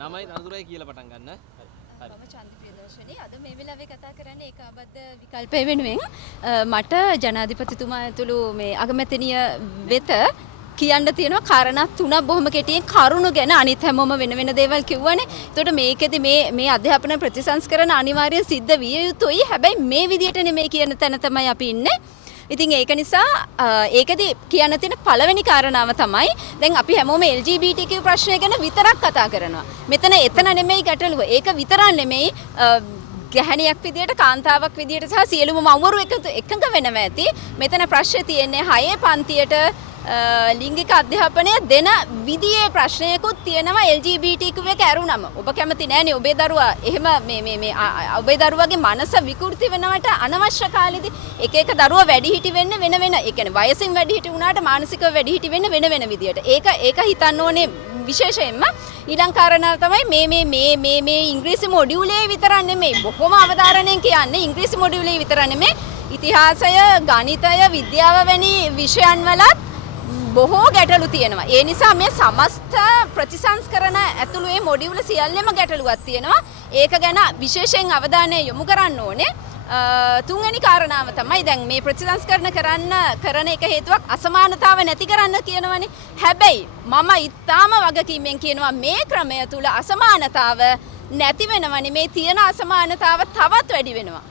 නමයි තනතුරයි කියලා පටන් ගන්න. හරි. මම චන්දි ප්‍රියදර්ශනී අද මේ වෙලාවේ කතා කරන්නේ ඒකාබද්ධ විකල්පය වෙනුවෙන් මට ජනාධිපතිතුමා ඇතුළු මේ අගමැතිනිය වෙත කියන්න තියෙනවා කාරණා තුනක් බොහොම කෙටියෙන් කරුණු ගැන අනිත් හැමෝම වෙන වෙන දේවල් කිව්වනේ. ඒතකොට මේකෙදි මේ අධ්‍යාපන ප්‍රතිසංස්කරණ අනිවාර්යයෙන් සිද්ධ විය යුතුයි. හැබැයි මේ විදියට නෙමෙයි කියන තැන තමයි අපි ඉන්නේ. ඉතින් ඒක නිසා ඒකෙදි කියන්න තියෙන පළවෙනි කාරණාව තමයි දැන් අපි හැමෝම LGBTQ ප්‍රශ්නය ගැන විතරක් කතා කරනවා. මෙතන එතන නෙමෙයි ගැටලුව. ඒක විතරක් නෙමෙයි ගැහණියක් විදියට කාන්තාවක් විදියට සහ සියලුම මව්වරු එකඟ වෙනවා ඇති. මෙතන ප්‍රශ්නේ තියෙන්නේ 6 පන්තියට ලිංගික අධ්‍යාපනය දෙන විදියේ ප්‍රශ්නයකුත් තියෙනවා LGBTQ එක ඇරුණම. ඔබ කැමති නෑනේ ඔබේ දරුවා එහෙම මේ ඔබේ දරුවාගේ මනස විකෘති වෙනවට අනවශ්‍ය කාලෙදී එක දරුවා වැඩිහිටි වෙන්න වෙන ඒ කියන්නේ වයසින් වැඩිහිටි වුණාට මානසිකව වැඩිහිටි වෙන්න වෙන විදියට. ඒක හිතන්න ඕනේ විශේෂයෙන්ම ඊළඟ කාරණාව තමයි මේ ඉංග්‍රීසි මොඩියුලේ විතරක් නෙමෙයි බොහොම අවධාරණයෙන් කියන්නේ ඉංග්‍රීසි මොඩියුලේ විතරක් නෙමෙයි ඉතිහාසය ගණිතය විද්‍යාව වැනි විෂයන් වලත් බොහෝ ගැටලු තියෙනවා. ඒ නිසා මේ සමස්ත ප්‍රතිසංස්කරණ ඇතුළු මේ මොඩියුල සියල්ලෙම ගැටලුවක් තියෙනවා. ඒක ගැන විශේෂයෙන් අවධානය යොමු කරන්න ඕනේ. තුන්වෙනි කාරණාව තමයි දැන් මේ ප්‍රතිසංස්කරණ කරන එක හේතුවක් අසමානතාව නැති කරන්න කියනවනේ. හැබැයි මම ඊටාම වගකීමෙන් කියනවා මේ ක්‍රමය තුල අසමානතාව නැති වෙනවනේ මේ තියෙන අසමානතාව තවත් වැඩි වෙනවා.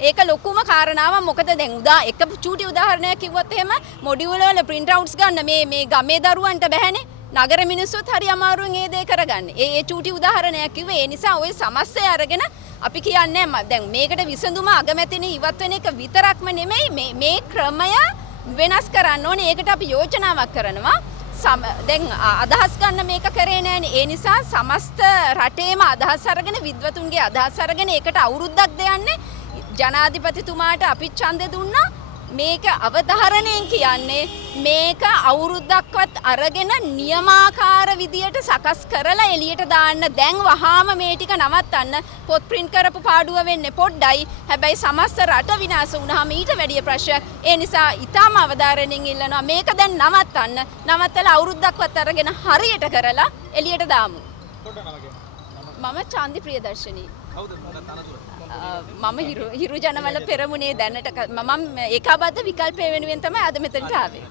ඒක ලොකුම කාරණාව. මොකද දැන් එක චූටි උදාහරණයක් කිව්වොත් එහෙම මොඩියුල වල print outs ගන්න මේ ගමේ දරුවන්ට බැහැනේ. නගර මිනිස්සුත් හරි අමාරුවෙන් ඒ දේ කරගන්නේ. ඒ චූටි උදාහරණයක් කිව්වේ. ඒ නිසා ওই සමස්තය අරගෙන අපි කියන්නේ දැන් මේකට විසඳුම අගමැතිනේ ඉවත් වෙන එක විතරක්ම නෙමෙයි මේ ක්‍රමය වෙනස් කරන්න ඕනේ. ඒකට අපි යෝජනාවක් කරනවා. දැන් අදහස් ගන්න මේක කරේ නෑනේ. ඒ නිසා සමස්ත රටේම අදහස් අරගෙන විද්වතුන්ගේ අදහස් අරගෙන ඒකට අවුරුද්දක් දෙන්නේ ජනාධිපතිතුමාට අපි ඡන්දෙ දුන්නා. මේක අවධාරණයෙන් කියන්නේ මේක අවුරුද්දක්වත් අරගෙන නියමාකාර විදියට සකස් කරලා එළියට දාන්න. දැන් වහාම මේ ටික නවත්තන්න. පොත් print කරපු පාඩුව වෙන්නේ පොඩ්ඩයි. හැබැයි සමස්ත රට විනාශ වුණාම ඊට වැඩිය ප්‍රශ්නයක්. ඒ නිසා ඊටම අවධාරණයෙන් ඉල්ලනවා මේක දැන් නවත්තන්න. නවත්තලා අවුරුද්දක්වත් අරගෙන හරියට කරලා එළියට දාමු. මම චන්දි ප්‍රියදර්ශනී. කවුද තනතුර? මම හිරු ජනවල පෙරමුණේ දැනට මම ඒකාබද්ධ විකල්පය වෙනුවෙන් තමයි අද මෙතනට ආවේ.